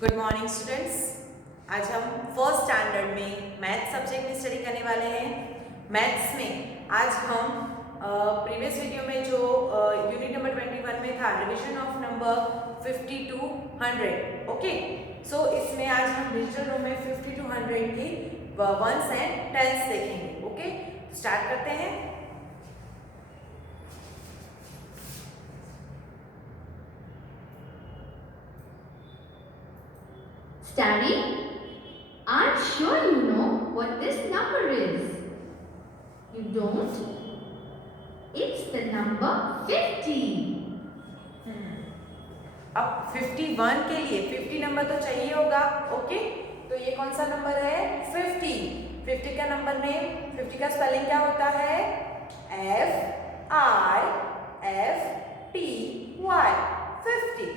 Good morning students. आज हम first standard में मैथ सब्जेक्ट में स्टडी करने वाले हैं। मैथ्स में आज हम प्रीवियस वीडियो में जो यूनिट नंबर 21 में था revision of number 50 to 100। Okay, so इसमें आज हम डिजिटल रूम में 50 to 100 की वंस एंड टेंस देखेंगे। ओके, स्टार्ट करते हैं। Starry, I'm sure you know what this number is. You don't? It's the number 50. अब 51 के लिए 50 नंबर तो चाहिए होगा। ओके, तो ये कौन सा नंबर है? 50। 50 का नंबर नेम, 50 का स्पेलिंग क्या होता है? FIFTY 50।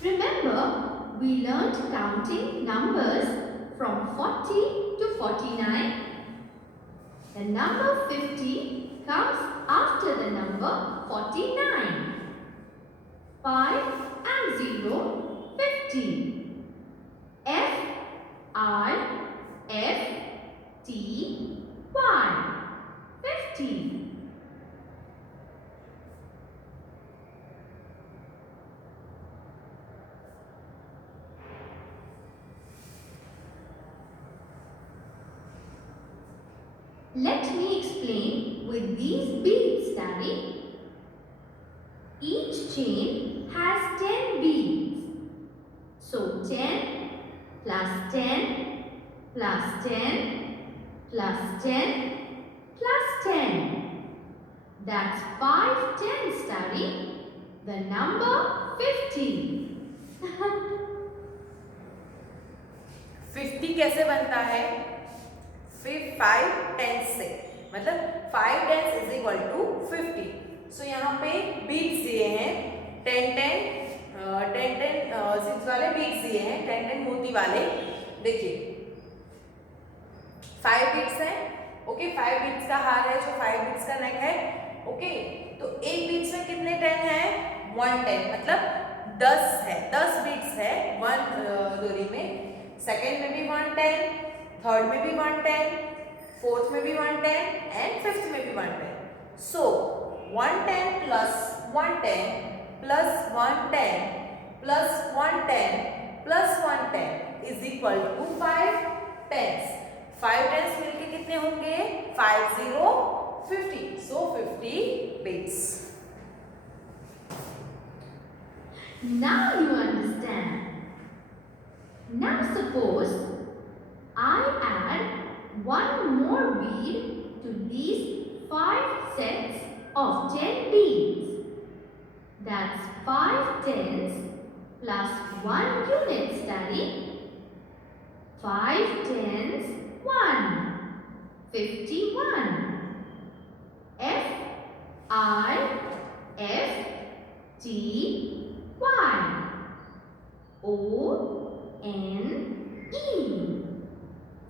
Remember, we learned counting numbers from 40 to 49. The number 50 comes after the number 49. 5 and 0, 50. FIFTY 50. Let me explain with these beads, Danny. Each chain has 10 beads. So 10 plus 10 plus 10 plus 10 plus 10. That's 5 tens, Danny. The number 50. 50 कैसे बनता है? 5 tense से, मतलब 5 tense is equal to 50। सो यहाँ पे beats दिए हैं 10 six वाले बीट्स दिए हैं, 10 मोती वाले। देखिए 5 बीट्स हैं। ओके, 5 बीट्स का हार है, जो 5 बीट्स का नेक है। ओके, तो एक बीट्स में कितने 10 है? 1 10, मतलब 10 है, 10 बीट्स है वन डोरी में। सेकेंड में भी 1 10, थर्ड में भी 1 10, फोर्थ में भी 1 10 एंड फिफ्थ में भी 1 10। So 1 10 plus 1 10 plus 1 10 plus 1 10 plus 1 10 is equal to 5 tens. 5 tens मिलके कितने होंगे? 5 0 50। So 50 beats. Now you understand. Now suppose I add one more bead to these 5 sets of 10 beads. That's 5 tens plus 1 unit, Daddy. 5 tens, 1. 51.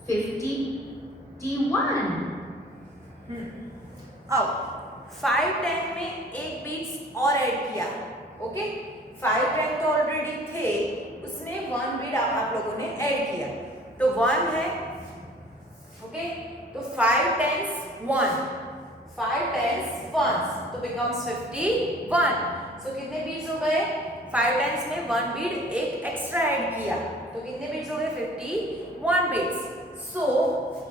FIFTY ONE 51. अब 5 10 में एक beats और add किया। Okay, 5 10 तो already थे, उसमें 1 बीट आप लोगों ने ऐड किया, तो 1 है। ओके, तो 5 10s 1, 5 10s 1 तो बिकम्स 51। सो कितने बीट्स हो गए? 5 10s में 1 बीट एक एक्स्ट्रा ऐड किया, तो कितने बीट्स हो गए? 51 बीट्स। सो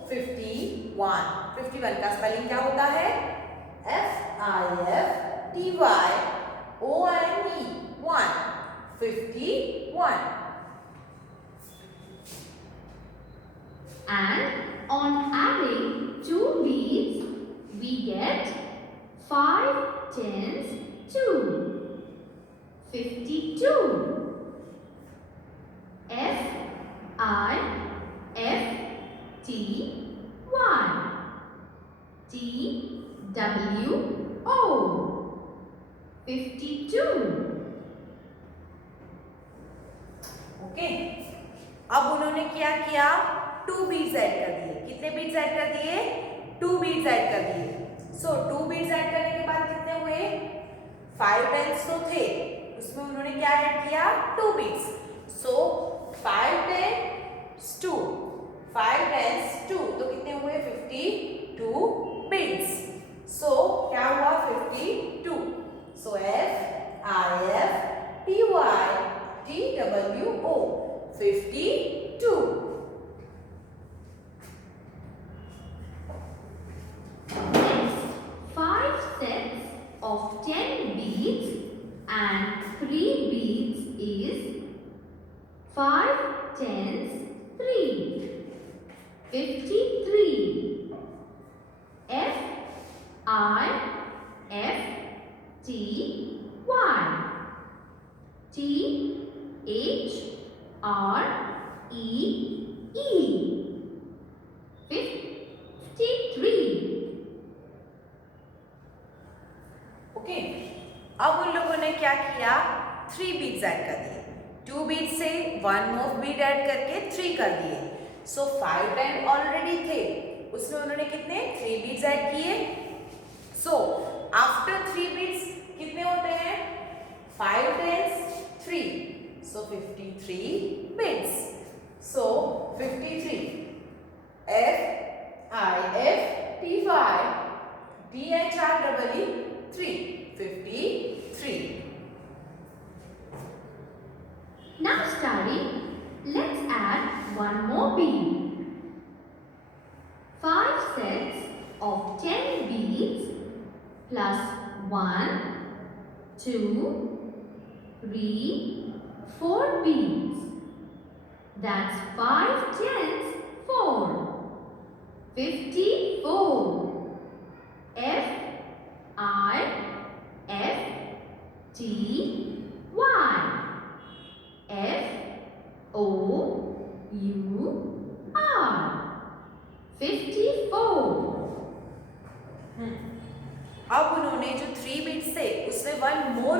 51 का स्पेलिंग क्या होता है? FIFTY ONE 51। And on adding 2 beads, we get 5 tens 2. 52. FIFTY TWO 52. Okay, अब उन्होंने क्या किया? 2 बीट्स ऐड कर दिए। कितने बीट्स ऐड कर दिए? 2 बीट्स ऐड कर दिए। सो 2 बीट्स ऐड करने के बाद कितने हुए? 5 टेंस तो थे, उसमें उन्होंने क्या ऐड किया 2 बीट्स. सो 5 10s 2, 5 10s 2 तो कितने हुए 52 बीट्स. सो क्या हुआ 52. सो FIFTYTWO 52. Next, 5 sets of 10 beads and 3 beads is 5 10s 3. 53. FIFTY THREE 53. Okay. अब उन लोगों ने क्या किया 3 बीट्स ऐड कर दिए. 2 बीट से 1 मोर बीट ऐड करके 3 कर दिए. सो 5 10 ऑलरेडी थे, उसमें उन्होंने कितने 3 बीट्स ऐड किए. सो आफ्टर 3 बीट्स कितने होते हैं 5 10s 3. So 53 beats. So 53 FIFTYTHREE 53. Now study, let's add one more bead. 5 sets of 10 beads plus 1, 2, 3, 4 beads. That's 5 10s 4. 54. FIFTYFOUR 54. अब उन्होंने जो 3 बीट्स थे उसमें 1 मोर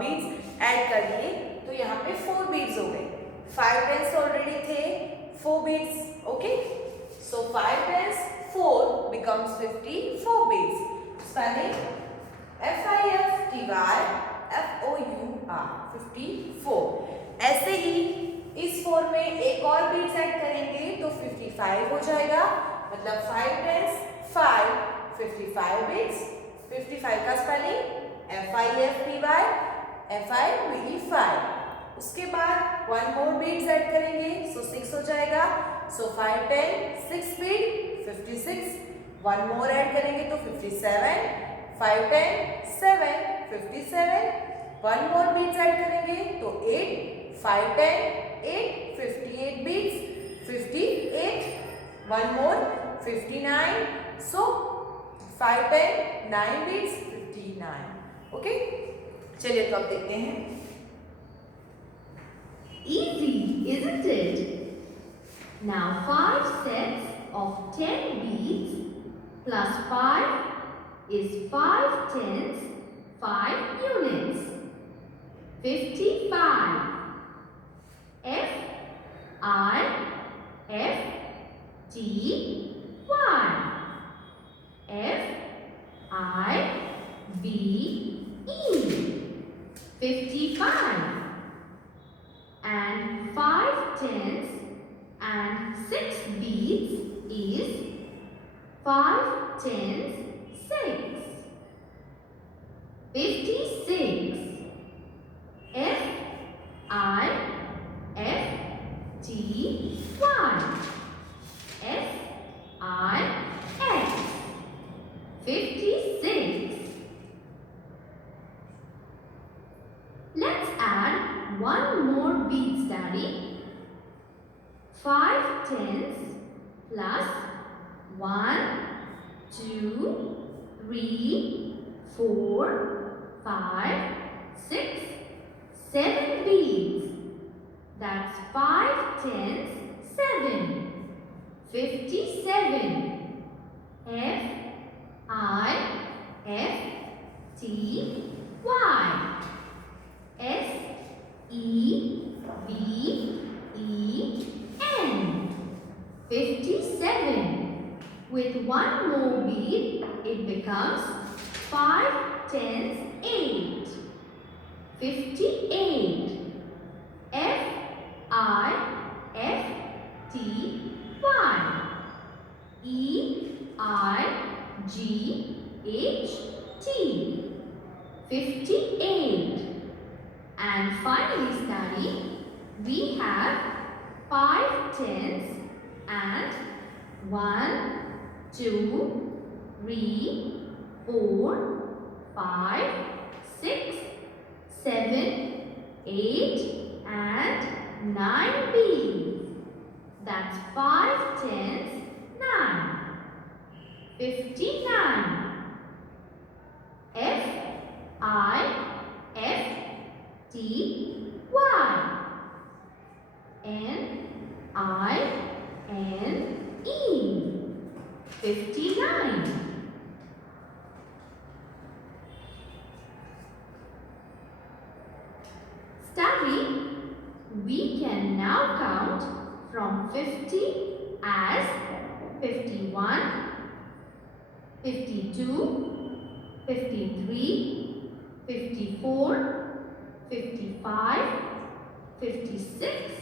बीट्स ऐड कर दिए, तो यहाँ पे 4 बीट्स हो गए. 5 10s ऑलरेडी थे, 4 बीट्स. ओके. सो 5 10s 4 becomes 54 beats. Spelling FIFTYFOUR 54. ऐसे ही इस 4 में एक और बीट्स ऐड करेंगे तो 55 हो जाएगा. मतलब 5 10s 5 55 beats. 55 का स्पेलिंग FIFTY. उसके बाद 1 मोर बीट्स ऐड करेंगे सो 6 हो जाएगा. सो 5 10 6 बीट 56. 1 मोर ऐड करेंगे तो 57. 5 10 7 57. 1 मोर बीट्स ऐड करेंगे तो 8. 5 10 8 58 बीट्स 58. 1 मोर 59. सो 5 10 9 बीट्स 59. ओके. चलिए तो अब देखते हैं. Easy, isn't it? Now 5 sets of 10 beads plus 5 is 5 tenths 5 units. 55. FIFTY 55. And 5 tenths and 6 beads is 5 tenths 6. 56. FIFTY 56. Let's add one more beads, Daddy. 5 tenths plus 1, 2, 3, 4, 5, 6, 7 beads. That's 5 tenths 7. 57. FIFTY 57. With 1 more bead, it becomes 5 tenths 8. 58. Fifty. Eigt. 58. And finally, study, we have 5 tens and 1, 2, 3, 4, 5, 6, 7, 8 and 9 bees. That's 5 tens, 9. 59. Fifty. Nine. 59. Study. We can now count from 50 as 51, 52, 53, 54, 55, 56,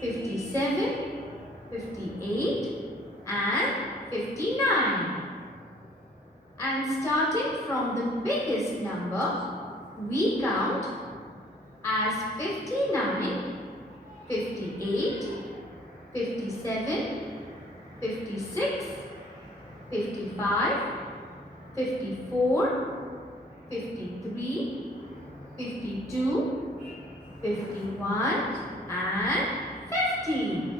57, 58 and 59. And starting from the biggest number, we count as 59, 58, 57, 56, 55, 54, 53, 52, 51 and 50.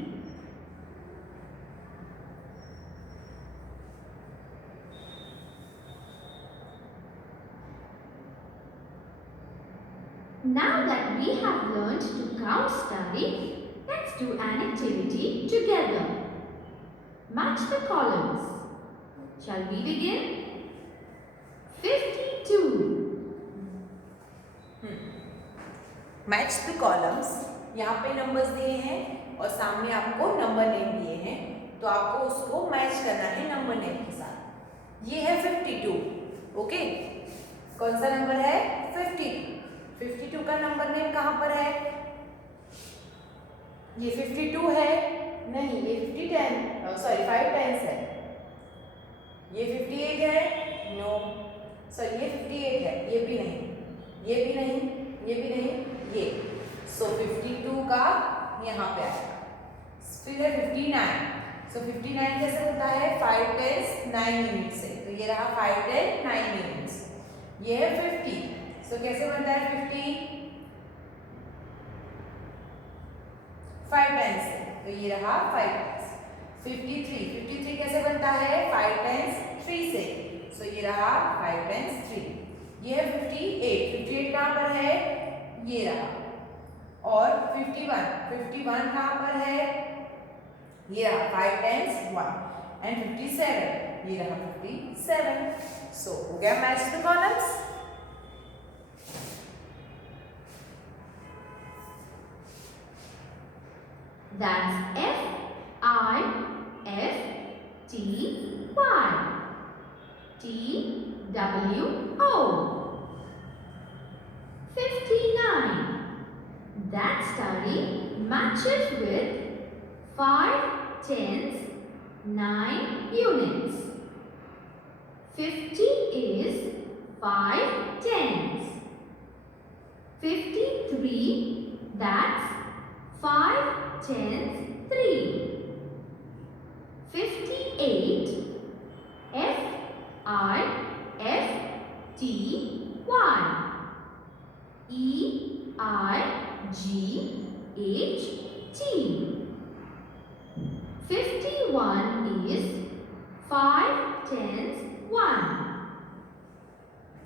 Now that we have learned to count, study, let's do an activity together. Match the columns. Shall we begin? 52. Match the columns. यहाँ पे numbers दिए हैं और सामने आपको number name दिए हैं, तो आपको उसको मैच करना है नंबर नेम के साथ. ये है 52. ओके, कौन सा नंबर है? 52. 52 का नंबर नेम कहाँ पर है? ये 52 है? नहीं, ये 5 टेंस है. ये 58 है? नो. सॉरी, ये 58 है. ये भी नहीं, ये भी नहीं, ये भी नहीं, ये. सो 52 का यहाँ पे आएगा. फिर है 59. सो 59 कैसे होता है? 5 टेंस 9 यूनिट से. तो ये रहा 5 टेंस 9 यूनिट्स. ये है 50. सो कैसे बनता है 50? 5 टेंस से. तो ये रहा 5 टेंस. 53. 53 कैसे बनता है? 5 टेंस 3 से. सो ये रहा 5 टेंस 3. ये है 58. 58 कहाँ पर है? ये रहा. और 51. 51 कहाँ पर है? ये रहा 5 टेंस 1. एंड 57. ये रहा 57. सो हो गया match the columns. That's Fifty. TWO. 59. That study matches with 5 tens, 9 units. 50 is 5 tens. 53, that's 5 tens 3. 58, Fifty. 51 is 5 tens 1.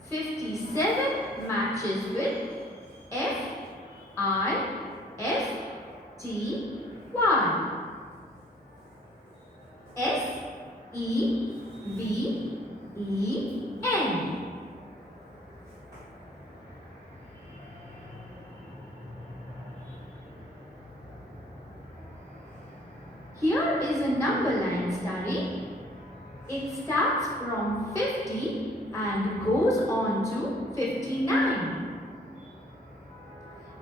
57 matches with Fifty. Seven. Here is a number line study. It starts from 50 and goes on to 59.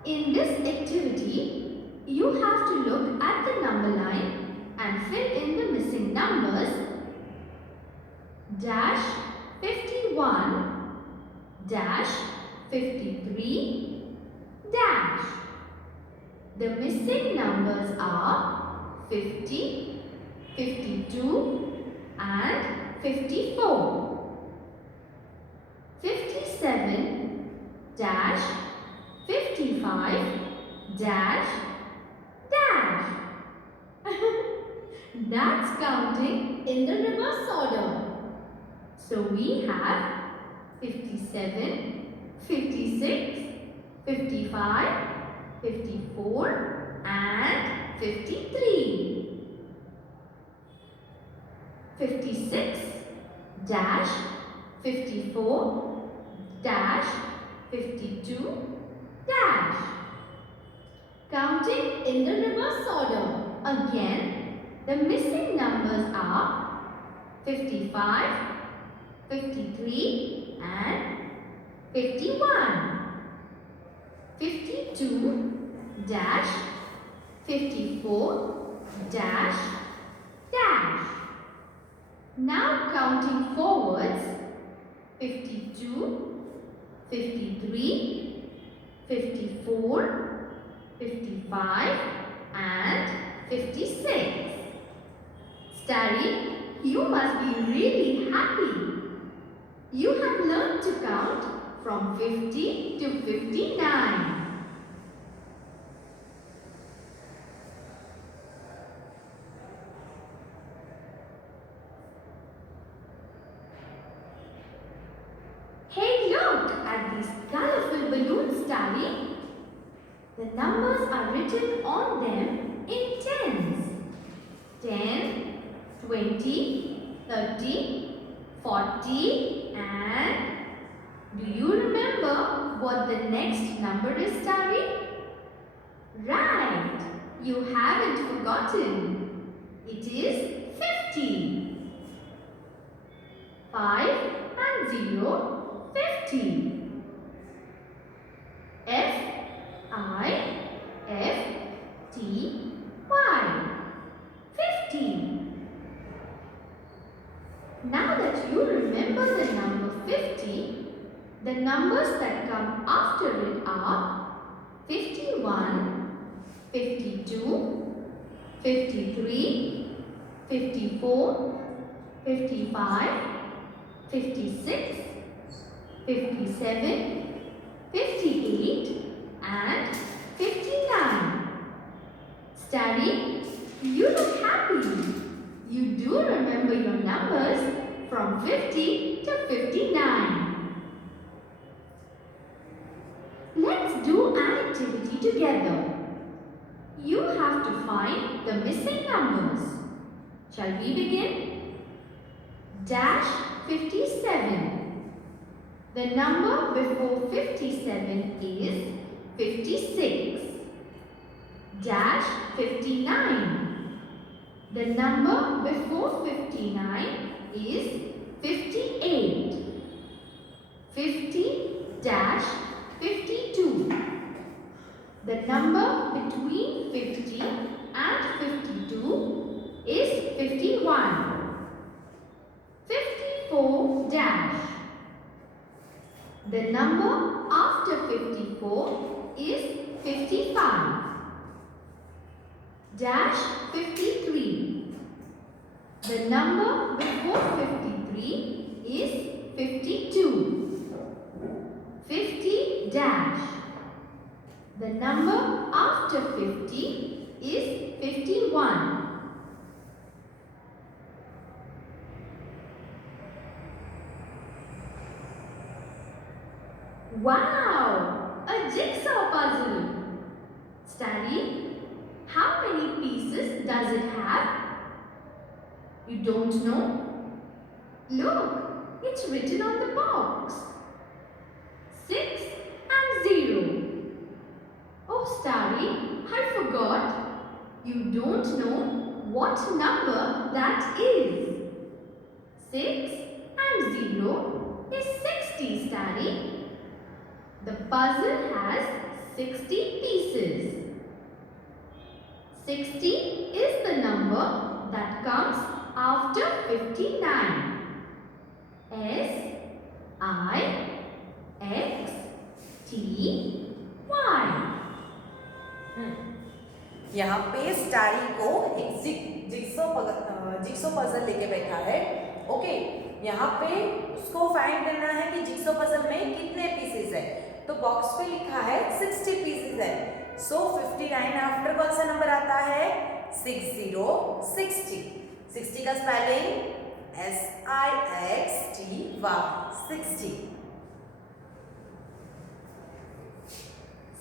In this activity, you have to look at the number line and fill in the missing numbers dash 51 dash 53 dash. The missing numbers are 50, 52 and 54. 57 dash 55 dash dash. That's counting in the reverse order. So we have 57, 56, 55, 54 and 53. 56 dash 54 dash 52 dash. Counting in the reverse order. Again, the missing numbers are 55, 53 and 51. 52 dash 54 dash dash. Now counting forwards, 52, 53, 54, 55 and 56. Starry, you must be really happy. You have learned to count from 50 to 59. Hey, look at these colorful balloons, Starry. The numbers are written on them in tens. 10, 20, 30, 40 and do you remember what the next number is, Starry? Right, you haven't forgotten. It is 50. 5 and 0, 50. F, I, F, T, Y. 50. Now that you remember the number 50, the numbers that come after it are 51, 52, 53, 54, 55, 56, 57, 58 and 59. Starry, you look happy. You do remember your numbers from 50 to 59. Let's do an activity together. You have to find the missing numbers. Shall we begin? Dash 57. The number before 57 is 56. Dash 59. The number before 59 is 58. 50 dash 52. The number between 50 and 52 is 51. 54 dash. The number after 54 is 55. Dash 53. The number before 53 is 52. 50 dash. The number after 50 is 51. Wow! A jigsaw puzzle. Starry, how many pieces does it have? You don't know? Look, it's written on the box. 6 and 0. Oh, Starry, I forgot. You don't know what number that is. 6 and 0 is 60, Starry. The puzzle has 60 pieces. 60 is the number that comes after 59. S I X T Y. यहाँ पे starry को jigsaw puzzle लेके बैठा है। Okay, यहाँ पे उसको find करना है कि जिक्सो पजल में कितने पीसेस है। तो बॉक्स पे लिखा है 60 पीसेस है। सो 59 आफ्टर कौन सा नंबर आता है? 60 60 का spelling SIXTY 60।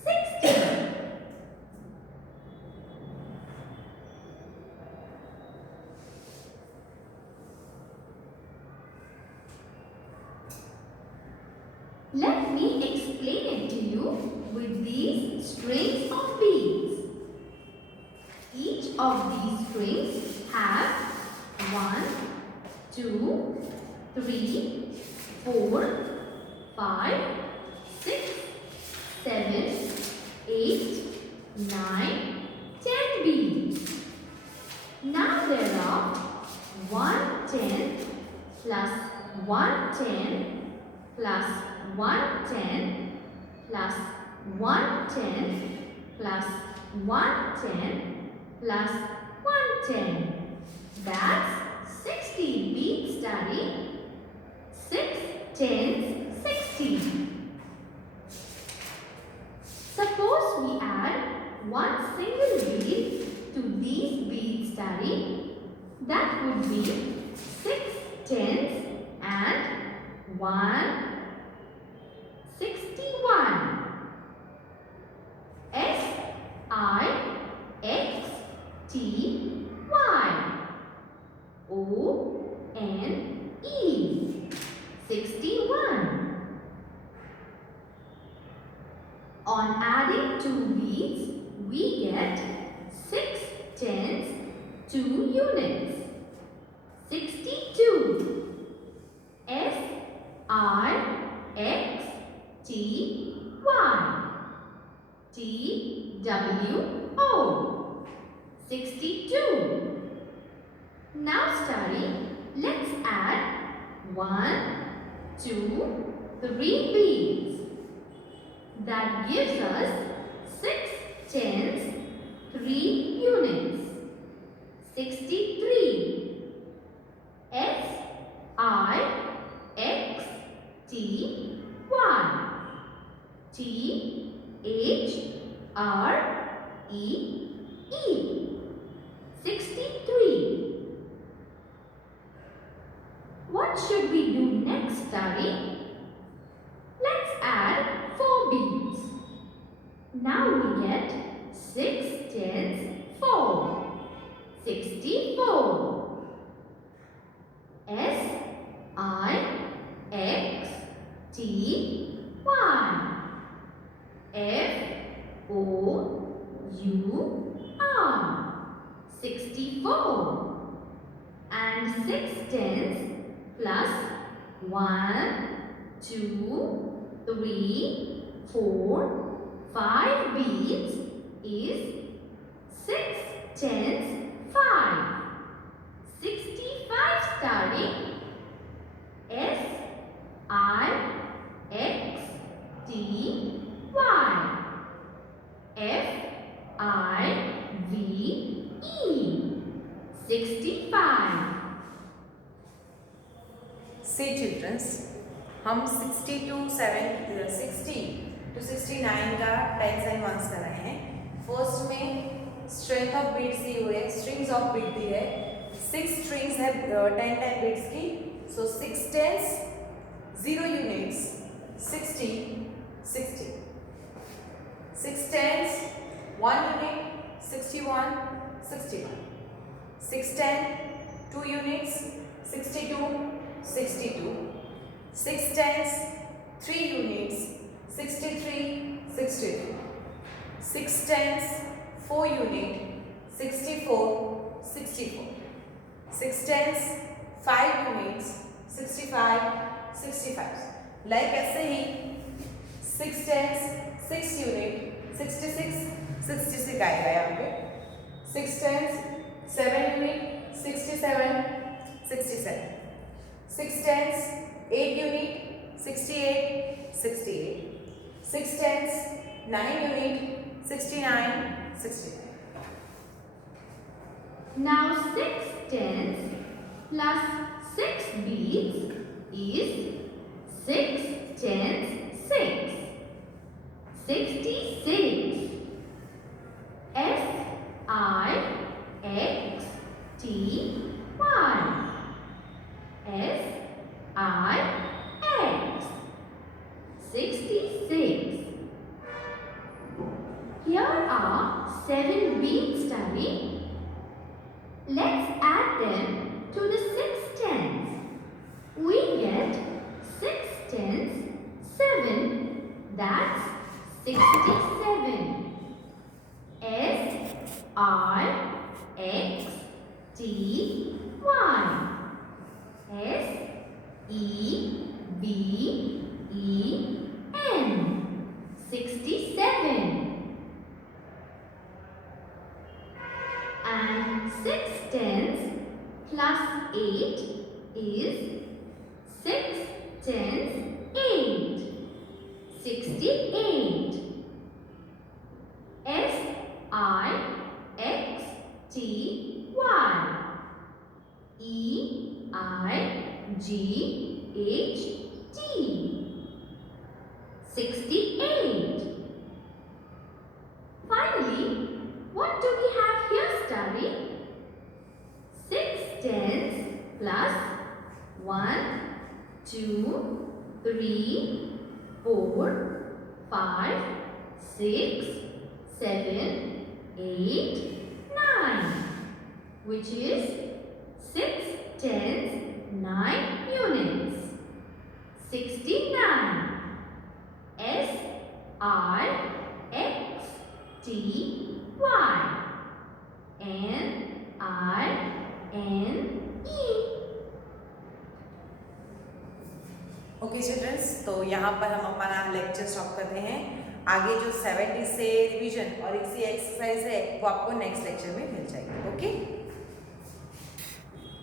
60. Let me explain it to you with these strings of beads. Each of these strings have 1, 2, 3, 4, 5, 6, 7, 8, 9, 10 beads. Now there are 110 plus 110 plus 110 plus 110 plus 110 plus 110. That's 60 beads, Daddy. 6 tens, 60. Suppose we add one single bead to these beads, Daddy. That would be 6 tens and 1 61. SIXTY ONE 61. On adding two beads, we get 6 tens, 2 units. 62. SIXTY TWO 62. Now, Starry, let's add 1, 2, 3 beads. That gives us 6 tens, 3 units. 63. SIXTY THREE 63. What should we do next, Starry? Let's add 4 beads. Now we get 6 tens, 4. 64. SIXTY FOUR 64. And 6 tens plus 1, 2, 3, 4, 5 beads is 6 tens, 5. 65, Starry. SIXTY FIVE 65. See children's, हम 60 to 69 का 10s and 1s कर रहे हैं। First में strength of beats दी हुई है, strings off beat दी है। 6 strings है 10 बीट्स की। सो 6 tens 0 units 60 60। 6 tens 1 unit 61 61। 6 10 2 units 62 62। 6 tens 3 units 63 63। 6 tens 4 unit 64 64। 6 tens 5 units 65 65। Like ऐसे ही 6 tens 6 unit 66 आएगा यहाँ पे। 6 10 7 unit 67 67। 6 10 8 unit 68 68। 6 10 9 unit 69 69। Now 6 tens plus 6 beats is 6 tens 6. 66. S-I-X-T-Y. S-I-X. 66. Here are 7 beats, Tabby. Let's add them to the 6 tens. We get 6 tens 7. That's 67. S-I-X-T-Y. S-E-B-E-N. 67. And 6 tens plus 8 is 6 tens 8. 68. S-I-X-T-Y. E-I-G-H-T. 68. Finally, what do we have here, Starry? 6 tens plus 1, 2, 3, 4, 5, 6, 7, 8, 9, which is 6 tens 9 units. 69. S-I-X-T-Y. N-I-N-E. Okay childrens, तो यहाँ पर हम अपना lecture stop करते हैं। आगे जो 70 से रिवीजन और इसी एक्सरसाइज है वो आपको नेक्स्ट लेक्चर में मिल जाएगी। ओके।